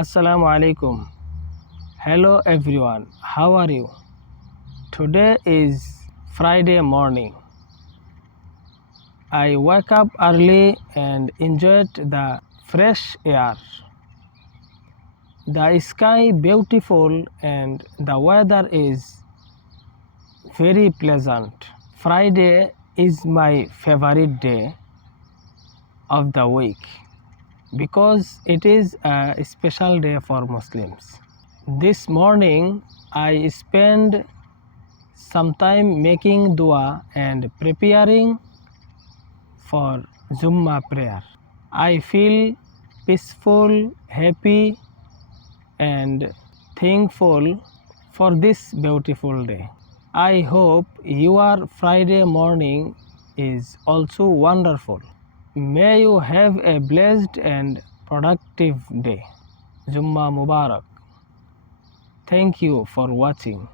Assalamu alaikum. Hello everyone. How are you? Today is Friday morning. I woke up early and enjoyed the fresh air. The sky beautiful and the weather is very pleasant. Friday is my favorite day of the week because it is a special day for Muslims. This morning I spent some time making dua and preparing for Jummah prayer. I feel peaceful, happy and thankful for this beautiful day. I hope your Friday morning is also wonderful. May you have a blessed and productive day. Jummah Mubarak. Thank you for watching.